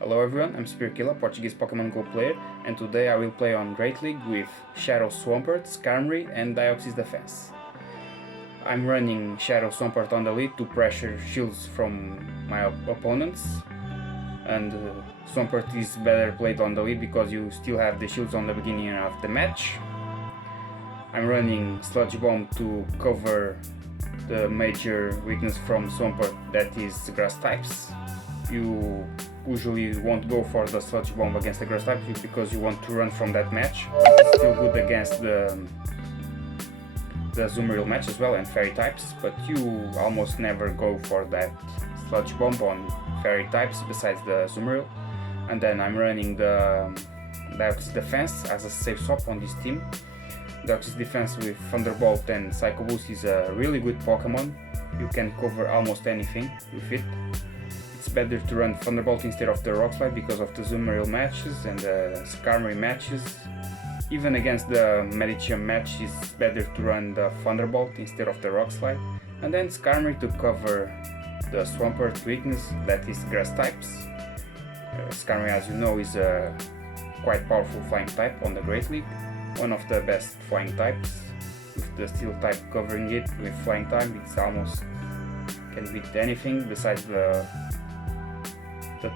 Hello everyone, I'm Spirkilla, Portuguese Pokemon Go player, and today I will play on Great League with S.Swampert, Skarmory and Deoxys Defense. I'm running S.Swampert on the lead to pressure shields from my opponents, and Swampert is better played on the lead because you still have the shields on the beginning of the match. I'm running Sludge Bomb to cover the major weakness from Swampert, that is grass types. You usually won't go for the Sludge Bomb against the grass type because you want to run from that match. It's still good against the Azumarill match as well and fairy types, but you almost never go for that Sludge Bomb on fairy types besides the Azumarill. And then I'm running the Deoxys Defense as a safe swap on this team. Deoxys Defense with Thunderbolt and Psycho Boost is a really good Pokemon. You can cover almost anything with it. It's better to run Thunderbolt instead of the Rock Slide because of the Azumarill matches and the Skarmory matches. Even against the Medicham match, it's better to run the Thunderbolt instead of the Rock Slide. And then Skarmory to cover the Swampert weakness, that is grass types. Skarmory, as you know, is a quite powerful flying type on the Great League. One of the best flying types, with the steel type covering it with flying type. It's almost can beat anything besides the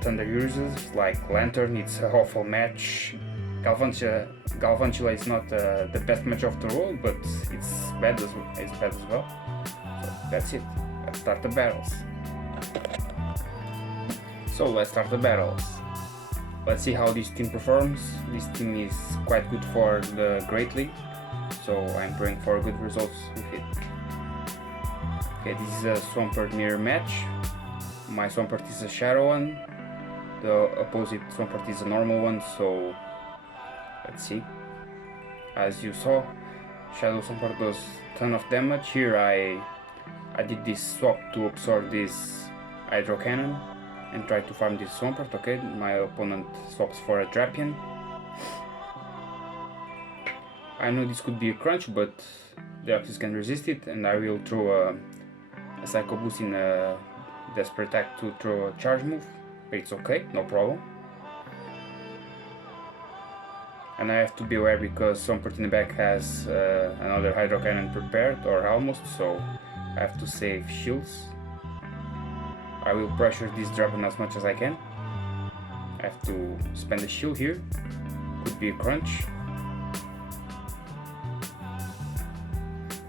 thunder users like Lantern. It's an awful match. Galvantula is not the best match of the world, but it's bad as well. So that's it. Let's start the battles. Let's see how this team performs. This team is quite good for the Great League, so I'm praying for good results with it. Okay, this is a Swampert mirror match. My Swampert is a shadow one. The opposite Swampert is a normal one, so let's see. As you saw, Shadow Swampert does a ton of damage. Here I did this swap to absorb this Hydro Cannon and try to farm this Swampert. Okay, my opponent swaps for a Drapion. I know this could be a crunch, but Deoxys can resist it, and I will throw a Psycho Boost in a desperate attack to throw a charge move. But it's okay, no problem. And I have to be aware because Swampert in the back has another Hydro Cannon prepared, or almost, so I have to save shields. I will pressure this Drapion as much as I can. I have to spend a shield here. Could be a crunch.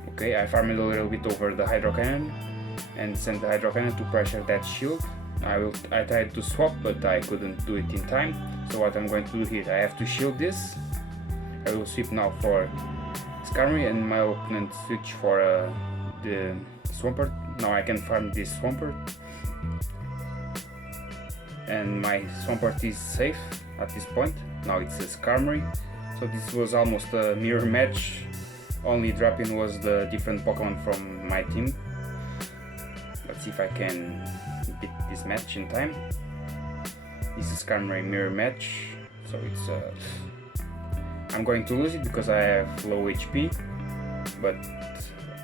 Okay, I farmed a little bit over the Hydro Cannon and sent the Hydro Cannon to pressure that shield. I tried to swap, but I couldn't do it in time. So what I'm going to do here, I have to shield this. I will sweep now for Skarmory, and my opponent switch for the Swampert. Now I can farm this Swampert, and my Swampert is safe at this point. Now it's a Skarmory, so this was almost a mirror match. Only Drapion was the different Pokemon from my team. Let's see if I can beat this match in time. This is Skarmory mirror match, so it's I'm going to lose it because I have low HP, but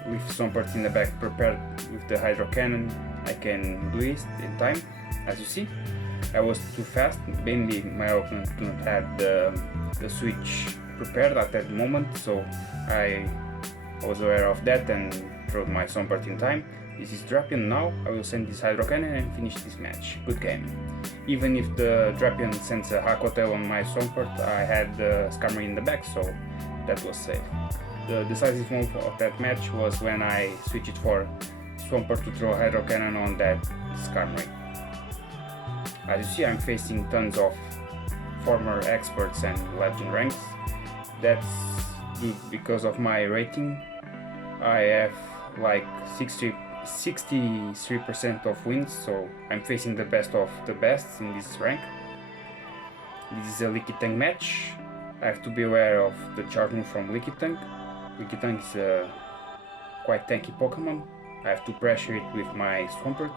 with Swampert in the back prepared with the Hydro Cannon, I can do it in time. As you see, I was too fast. Mainly my opponent didn't have the switch prepared at that moment, so I was aware of that and threw my Swampert in time. This is Drapion now. I will send this Hydro Cannon and finish this match. Good game. Even if the Drapion sends a Hakotel on my Swampert, I had the Skarmory in the back, so that was safe. The decisive move of that match was when I switched it for Swampert to throw Hydro Cannon on that Skarmory. As you see, I'm facing tons of former experts and legend ranks. That's due because of my rating. I have like 63% of wins, so I'm facing the best of the best in this rank. This is a Lickitung match. I have to be aware of the charge move from Lickitung. Lickitung is a quite tanky Pokemon. I have to pressure it with my Swampert.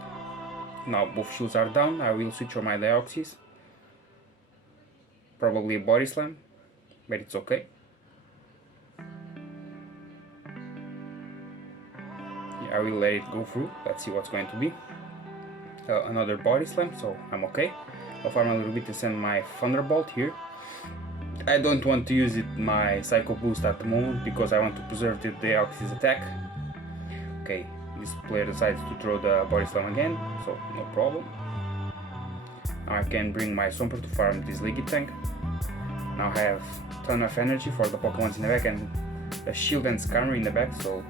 Now both shields are down. I will switch on my Deoxys. Probably a Body Slam, but it's okay. I will let it go through. Let's see what's going to be. Another Body Slam, so I'm okay. I'll farm a little bit to send my Thunderbolt here. I don't want to use my Psycho Boost at the moment because I want to preserve the Deoxys attack. Okay, this player decides to throw the Body Slam again, so no problem. Now I can bring my Swampert to farm this Leaky Tank. Now I have a ton of energy for the Pokemons in the back and a Shield and Skarmory in the back, so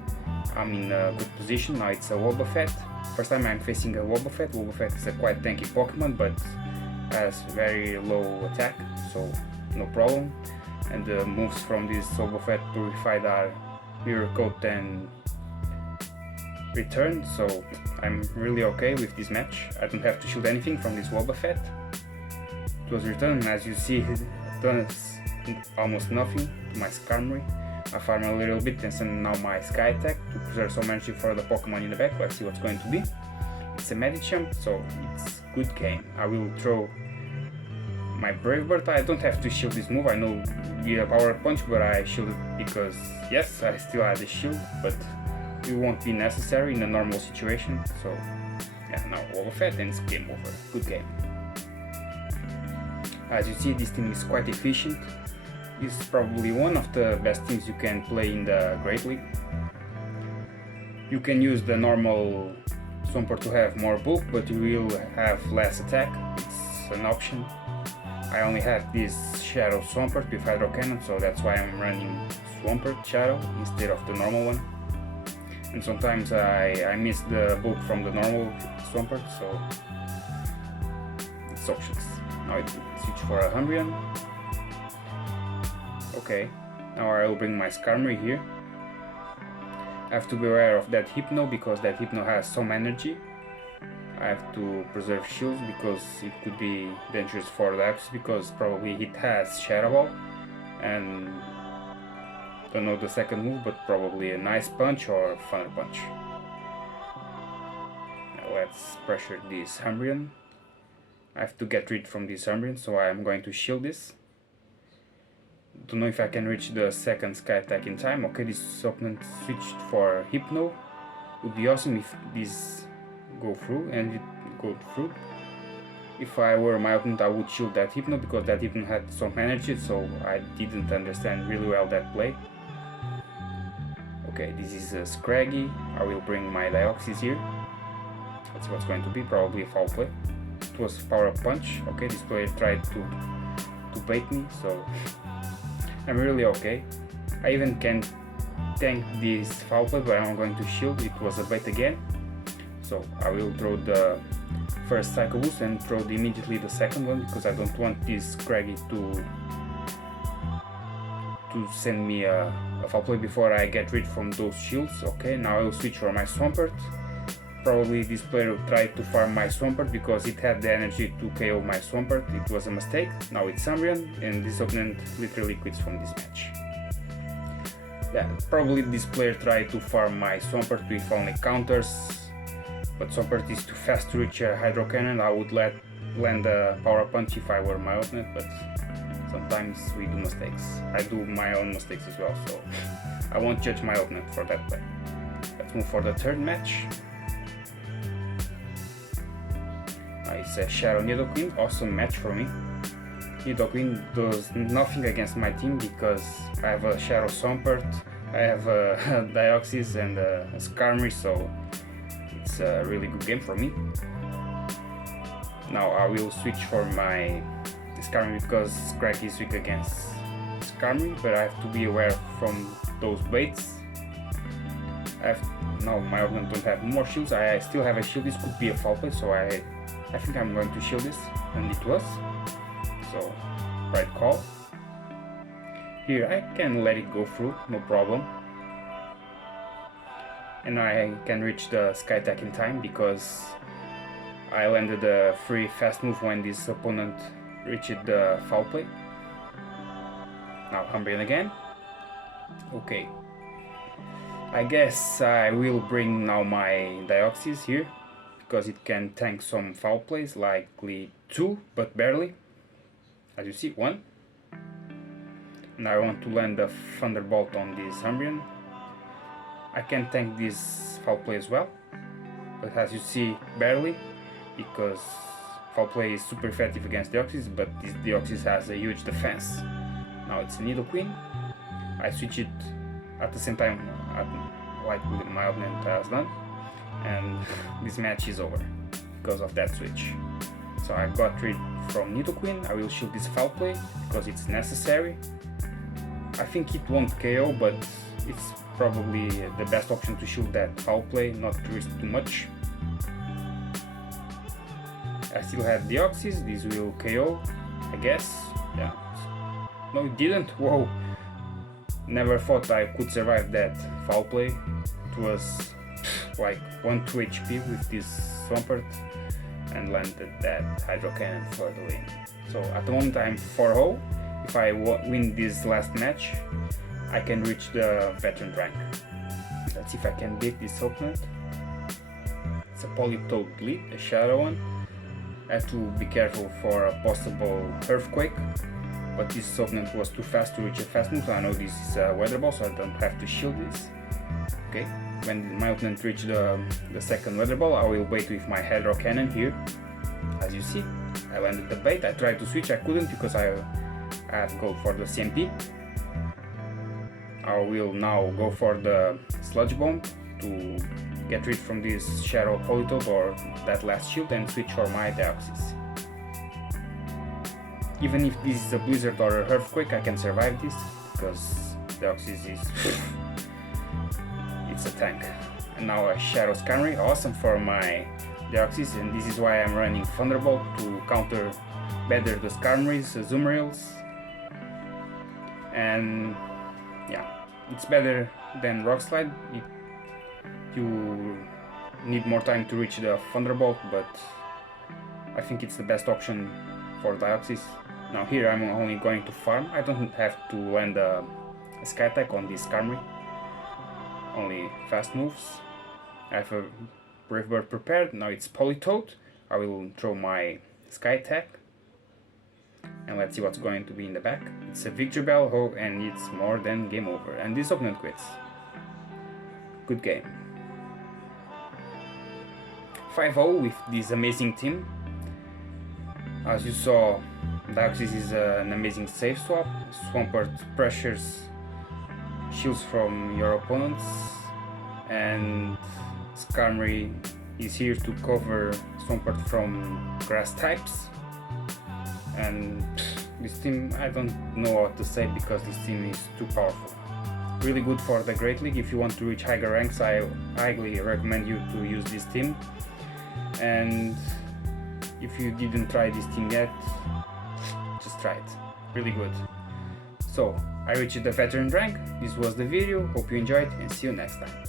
I'm in a good position. Now it's a Wobbuffet. First time I'm facing a Wobbuffet. Wobbuffet is a quite tanky Pokemon, but has very low attack, so no problem. And the moves from this Wobbuffet Purified are Mirror Coat and Return, so I'm really okay with this match. I don't have to shield anything from this Wobbuffet. It was returned, as you see, it does almost nothing to my Skarmory. I farm a little bit and send now my Sky Attack to preserve some energy for the Pokemon in the back. Let's see what's going to be. It's a Medicham, so it's good game. I will throw my Brave Bird. I don't have to shield this move. I know we have Power Punch, but I shield it because yes, I still have the shield, but it won't be necessary in a normal situation. So yeah, now Wobbuffet and it's game over. Good game. As you see, this team is quite efficient. This is probably one of the best teams you can play in the Great League. You can use the normal Swampert to have more bulk, but you will have less attack. It's an option. I only have this Shadow Swampert with Hydro Cannon, so that's why I'm running Swampert Shadow instead of the normal one. And sometimes I miss the bulk from the normal Swampert, so it's options. Now I switch for a Umbreon. Okay, now I will bring my Skarmory here. I have to be aware of that Hypno because that Hypno has some energy. I have to preserve shields because it could be dangerous for Deoxys because probably it has Shadow Ball and don't know the second move, but probably an Ice Punch or Thunder Punch. Now let's pressure this Umbreon. I have to get rid from this Umbreon, so I'm going to shield this. Don't know if I can reach the second Sky Attack in time. Okay, this opponent switched for Hypno. Would be awesome if this go through, and it go through. If I were my opponent, I would shield that Hypno because that Hypno had some energy, so I didn't understand really well that play. Okay, this is a Scraggy. I will bring my Deoxys here. Let's see what's going to be, probably a foul play. It was Power Punch. Okay, this player tried to bait me, so I'm really okay. I even can tank this foul play, but I'm going to shield. It was a bait again. So I will throw the first Psycho Boost and throw immediately the second one because I don't want this Scraggy to send me a foul play before I get rid from those shields. Okay, now I will switch for my Swampert. Probably this player tried to farm my Swampert because it had the energy to KO my Swampert. It was a mistake. Now it's Umbreon and this opponent literally quits from this match. Yeah, probably this player tried to farm my Swampert with only counters, but Swampert is too fast to reach a Hydro Cannon. I would land a Power Punch if I were my opponent, but sometimes we do mistakes. I do my own mistakes as well, so I won't judge my opponent for that play. Let's move for the third match. It's a Shadow Nidoqueen, awesome match for me. Nidoqueen does nothing against my team because I have a Shadow Swampert, I have a Deoxys and a Skarmory, so it's a really good game for me. Now I will switch for my Skarmory because Scraggy is weak against Skarmory, but I have to be aware from those baits. Now my opponent don't have more shields. I still have a shield. This could be a foul play, so I think I'm going to shield this, and it was. So, right call. Here I can let it go through, no problem. And I can reach the Sky Attack in time because I landed a free fast move when this opponent reached the foul play. Now Umbreon again. Okay. I guess I will bring now my Deoxys here because it can tank some foul plays, likely 2, but barely. As you see, 1. Now I want to land a Thunderbolt on this Umbreon. I can tank this foul play as well, but as you see, barely, because Foul Play is super effective against Deoxys, but this Deoxys has a huge defense. Now it's a Nidoqueen. I switch it at the same time like my opponent has done, and this match is over because of that switch. So I got rid from Nidoqueen. I will shield this Foul Play because it's necessary. I think it won't KO, but it's probably the best option to shield that Foul Play, not to risk too much. I still have Deoxys, this will KO, I guess. Yeah. No, it didn't. Whoa. Never thought I could survive that Foul Play. It was like 1-2 HP with this Swampert and landed that Hydro Cannon for the win. So at the moment I'm 4-0. If I win this last match, I can reach the veteran rank. Let's see if I can beat this opponent. It's a Politoed lead, a shadow one. I have to be careful for a possible Earthquake, but this opponent was too fast to reach a fast move, so I know this is a Weather Ball, so I don't have to shield this. Okay, when my opponent reaches the second Weather Ball, I will wait with my Hydro Cannon here. As you see, I landed the bait. I tried to switch, I couldn't because I had to go for the CMP. I will now go for the Sludge Bomb to get rid from this Shadow Politoed or that last shield and switch for my Deoxys. Even if this is a Blizzard or a Earthquake, I can survive this because Deoxys is it's a tank. And now a Shadow Skarmory, awesome for my Deoxys, and this is why I'm running Thunderbolt to counter better the Skarmories, Azumarills, and yeah, it's better than Rock Slide. You need more time to reach the Thunderbolt, but I think it's the best option for Deoxys. Now here I'm only going to farm. I don't have to land a Sky Attack on this Skarmory, only fast moves. I have a Brave Bird prepared. Now it's Politoed. I will throw my Sky Attack and let's see what's going to be in the back. It's a Victory Bell, oh, and it's more than game over, and this opponent quits. Good game. 5-0 with this amazing team. As you saw, Deoxys is an amazing safe swap. Swampert pressures shields from your opponents, and Skarmory is here to cover Swampert from grass types. And this team, I don't know what to say because this team is too powerful. Really good for the Great League. If you want to reach higher ranks, I highly recommend you to use this team. And if you didn't try this team yet, just try it. Really good. So I reached the veteran rank. This was the video. Hope you enjoyed and see you next time.